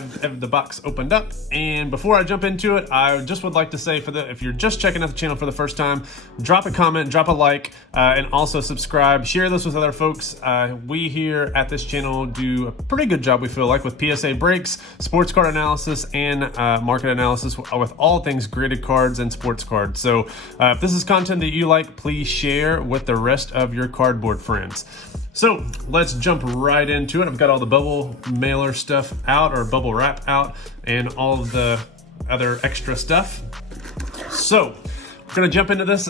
have the box opened up, and before I jump into it, I just would like to say, if you're just checking out the channel for the first time, drop a comment, drop a like, and also subscribe. Share this with other folks. We here at this channel do a pretty good job, we feel like, with PSA breaks, sports card analysis, and market analysis with all things graded cards and sports cards. So if this is content that you like, please share with the rest of your cardboard friends. So let's jump right into it. I've got all the bubble mailer stuff out, or bubble wrap out, and all of the other extra stuff. So we're gonna jump into this.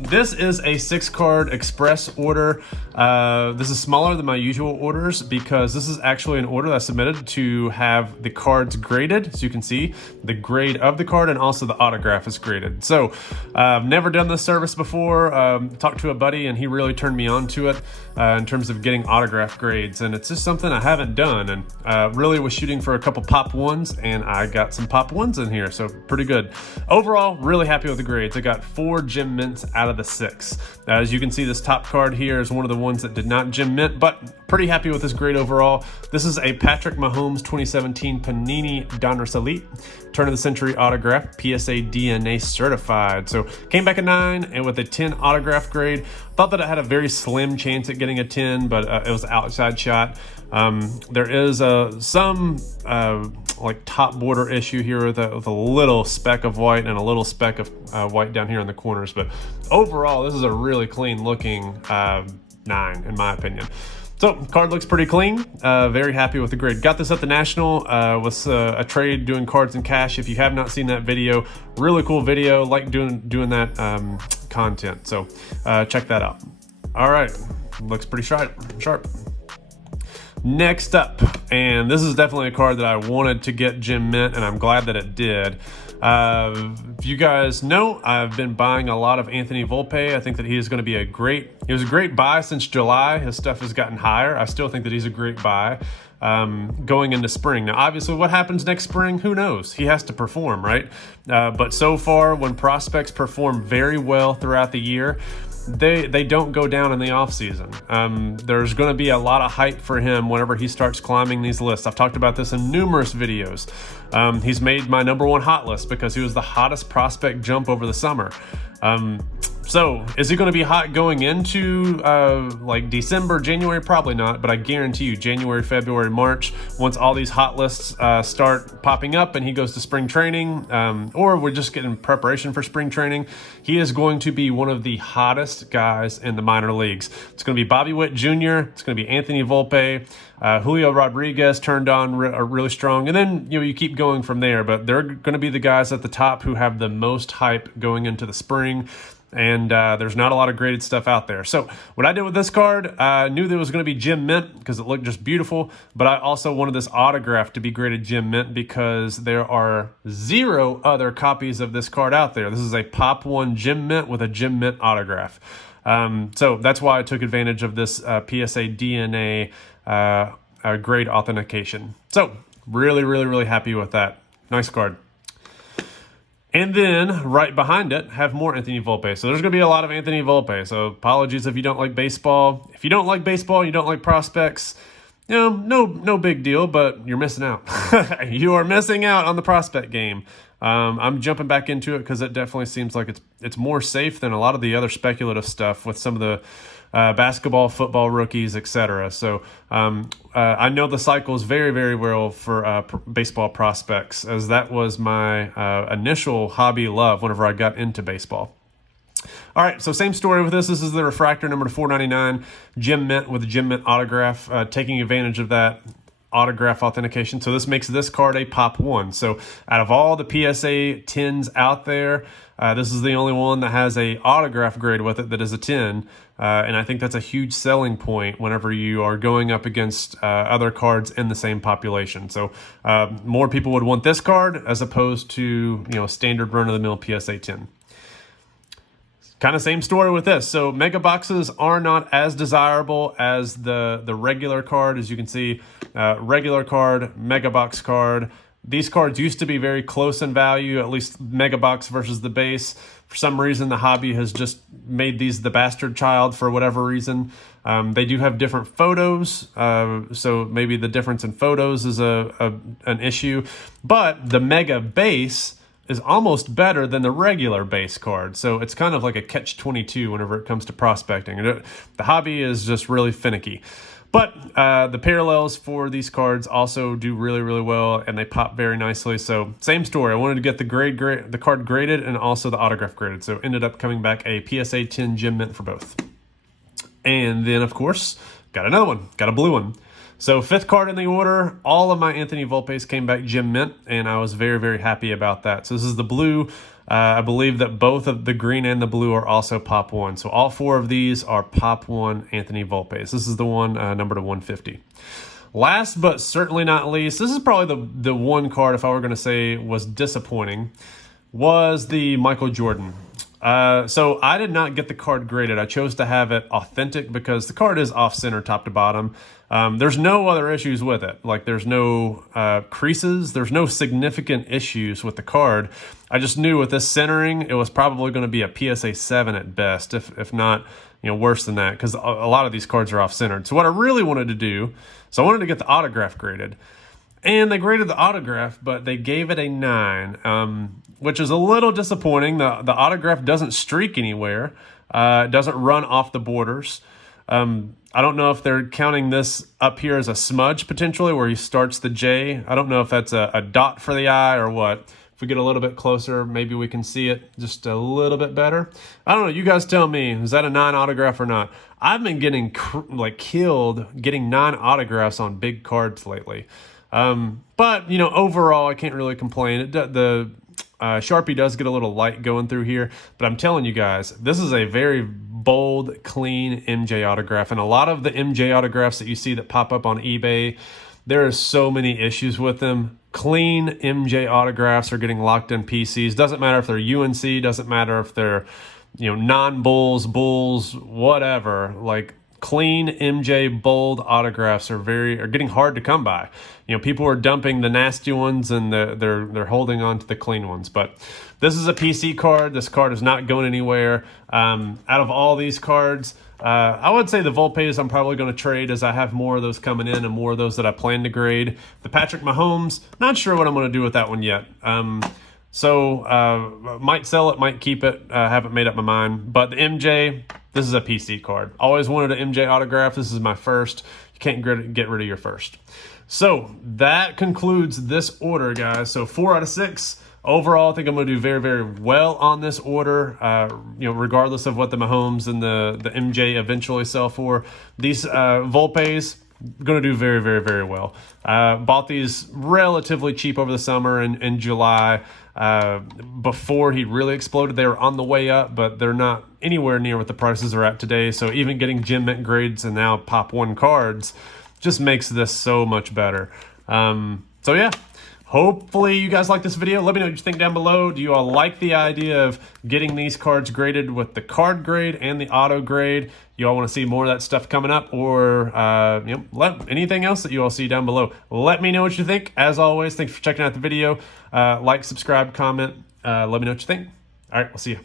This is a 6-card express order. This is smaller than my usual orders because this is actually an order that I submitted to have the cards graded. So you can see the grade of the card and also the autograph is graded. So I've never done this service before. Talked to a buddy and he really turned me on to it in terms of getting autograph grades. And it's just something I haven't done, and really was shooting for a couple pop ones, and I got some pop ones in here. So pretty good. Overall, really happy with the grades. I got 4 gem mints out of the 6. As you can see, this top card here is one of the ones that did not gem mint, but pretty happy with this grade overall. This is a Patrick Mahomes 2017 Panini Donruss Elite turn of the century autograph, PSA DNA certified. So came back a 9 and with a 10 autograph grade. Thought that it had a very slim chance at getting a 10, but it was outside shot. There is some like top border issue here with a little speck of white and a little speck of white down here in the corners, but overall this is a really clean looking 9 in my opinion. So card looks pretty clean. Very happy with the grade. Got this at the National with a trade doing cards and cash. If you have not seen that video, really cool video. Like doing that content. So check that out. All right, looks pretty sharp. Next up, and this is definitely a card that I wanted to get gem mint, and I'm glad that it did. If you guys know, I've been buying a lot of Anthony Volpe. I think that he is going to be he was a great buy since July. His stuff has gotten higher. I still think that he's a great buy going into spring. Now, obviously, what happens next spring, who knows? He has to perform, right? But so far, when prospects perform very well throughout the year, they don't go down in the off season. There's going to be a lot of hype for him whenever he starts climbing these lists. I've talked about this in numerous videos. He's made my #1 hot list because he was the hottest prospect jump over the summer. So is he going to be hot going into like December, January? Probably not, but I guarantee you January, February, March, once all these hot lists start popping up and he goes to spring training, or we're just getting preparation for spring training, he is going to be one of the hottest guys in the minor leagues. It's going to be Bobby Witt Jr., it's going to be Anthony Volpe, Julio Rodriguez turned on really strong, and then you keep going from there, but they're going to be the guys at the top who have the most hype going into the spring. And there's not a lot of graded stuff out there. So what I did with this card, I knew there was going to be gem mint because it looked just beautiful, but I also wanted this autograph to be graded gem mint because there are 0 other copies of this card out there. This is a Pop 1 gem mint with a gem mint autograph. So that's why I took advantage of this PSA DNA grade authentication. So really happy with that. Nice card. And then right behind it, have more Anthony Volpe. So there's going to be a lot of Anthony Volpe. So apologies if you don't like baseball. If you don't like baseball, you don't like prospects, no big deal, but you're missing out. You are missing out on the prospect game. I'm jumping back into it because it definitely seems like it's more safe than a lot of the other speculative stuff with some of the basketball, football rookies, etc. So I know the cycle is very well for baseball prospects, as that was my initial hobby love whenever I got into baseball. All right, so same story with this. This is the refractor number 499, gem mint with a gem mint autograph, taking advantage of that autograph authentication. So this makes this card a Pop 1. So out of all the PSA 10s out there, this is the only one that has a autograph grade with it that is a 10. And I think that's a huge selling point whenever you are going up against other cards in the same population. So more people would want this card as opposed to standard run-of-the-mill PSA 10. Kind of same story with this. So mega boxes are not as desirable as the regular card. As you can see, regular card, mega box card, These cards used to be very close in value, at least mega box versus the base. For some reason, the hobby has just made these the bastard child for whatever reason. They do have different photos, so maybe the difference in photos is an issue. But the mega base is almost better than the regular base card. So it's kind of like a catch-22 whenever it comes to prospecting. The hobby is just really finicky. But the parallels for these cards also do really, really well, and they pop very nicely. So same story. I wanted to get the card graded and also the autograph graded. So ended up coming back a PSA 10 gem mint for both. And then, of course, got another one. Got a blue one. So 5th card in the order, all of my Anthony Volpes came back gem mint, and I was very, very happy about that. So this is the blue. I believe that both of the green and the blue are also pop 1. So all 4 of these are pop 1 Anthony Volpes. This is the one numbered to 150. Last but certainly not least, this is probably the one card, if I were going to say was disappointing, was the Michael Jordan. So I did not get the card graded. I chose to have it authentic because the card is off-center top to bottom. There's no other issues with it. Like there's no creases. There's no significant issues with the card. I just knew with this centering, it was probably going to be a PSA 7 at best, if not, worse than that, because a lot of these cards are off-centered. So what I really wanted to do, so I wanted to get the autograph graded. And they graded the autograph, but they gave it a 9, which is a little disappointing. The autograph doesn't streak anywhere. It doesn't run off the borders. I don't know if they're counting this up here as a smudge potentially, where he starts the J. I don't know if that's a dot for the eye or what. If we get a little bit closer, maybe we can see it just a little bit better. I don't know. You guys tell me. Is that a 9 autograph or not? I've been getting killed getting 9 autographs on big cards lately. But, overall, I can't really complain. The Sharpie does get a little light going through here, but I'm telling you guys, this is a very bold, clean MJ autograph. And a lot of the MJ autographs that you see that pop up on eBay, there are so many issues with them. Clean MJ autographs are getting locked in PCs. Doesn't matter if they're UNC, doesn't matter if they're, non-Bulls, Bulls, whatever. Like, clean MJ bold autographs are getting hard to come by. People are dumping the nasty ones and they're holding on to the clean ones. But this is a PC card. This card is not going anywhere. Out of all these cards, I would say the Volpes I'm probably going to trade, as I have more of those coming in and more of those that I plan to grade. The Patrick Mahomes, not sure what I'm going to do with that one yet. So might sell it, might keep it. Haven't made up my mind. But the MJ, this is a PC card. Always wanted an MJ autograph. This is my first. You can't get rid of your first. So that concludes this order, guys. So 4 out of 6. Overall, I think I'm going to do very, very well on this order, regardless of what the Mahomes and the MJ eventually sell for. These Volpes, going to do very, very, very well. Bought these relatively cheap over the summer in July. Before he really exploded, they were on the way up, but they're not anywhere near what the prices are at today. So even getting gem mint grades and now pop 1 cards just makes this so much better. So yeah, hopefully you guys like this video. Let me know what you think down below. Do you all like the idea of getting these cards graded with the card grade and the auto grade? You all want to see more of that stuff coming up, or anything else that you all see down below? Let me know what you think. As always, thanks for checking out the video. Like, subscribe, comment. Let me know what you think. All right, we'll see you.